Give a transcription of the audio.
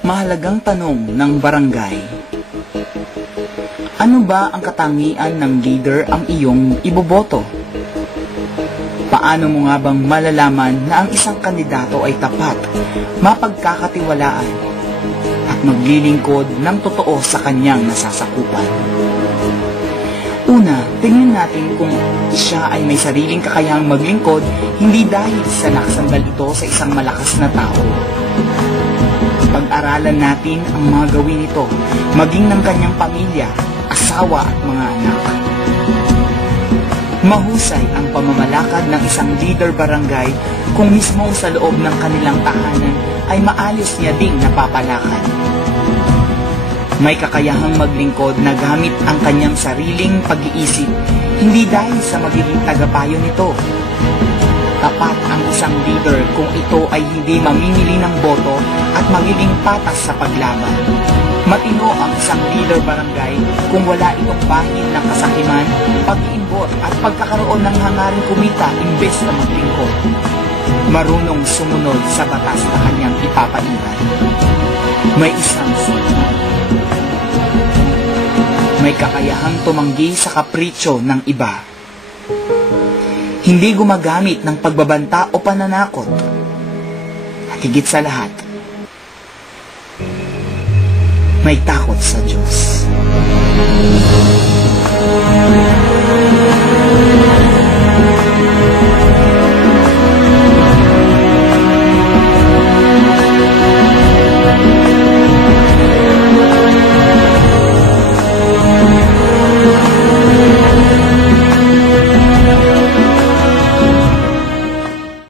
Mahalagang tanong ng barangay. Ano ba ang katangian ng leader ang iyong iboboto? Paano mo nga bang malalaman na ang isang kandidato ay tapat, mapagkakatiwalaan, at maglilingkod ng totoo sa kanyang nasasakupan? Una, tingnan natin kung siya ay may sariling kakayahang maglingkod, hindi dahil sa nakasandal ito sa isang malakas na tao. Pag-aralan natin ang mga gawin nito, maging ng kanyang pamilya, asawa at mga anak. Mahusay ang pamamalakad ng isang leader barangay kung mismo sa loob ng kanilang tahanan ay maayos niya ding napapalakad. May kakayahang maglingkod na gamit ang kanyang sariling pag-iisip, hindi dahil sa magiging tagapayo nito. Tapat ang isang leader kung ito ay hindi mamimili ng boto at magiging patas sa paglaban. Matino ang isang leader barangay kung wala itong bahid ng kasakiman, pag-iimbot at pagkakaroon ng hangaring kumita imbes na maglingkod. Marunong sumunod sa batas na kanyang ipapairal. May isang sultan. May kakayahang tumanggi sa kapritsyo ng iba. Hindi gumagamit ng pagbabanta o pananakot. At higit sa lahat, may takot sa Diyos.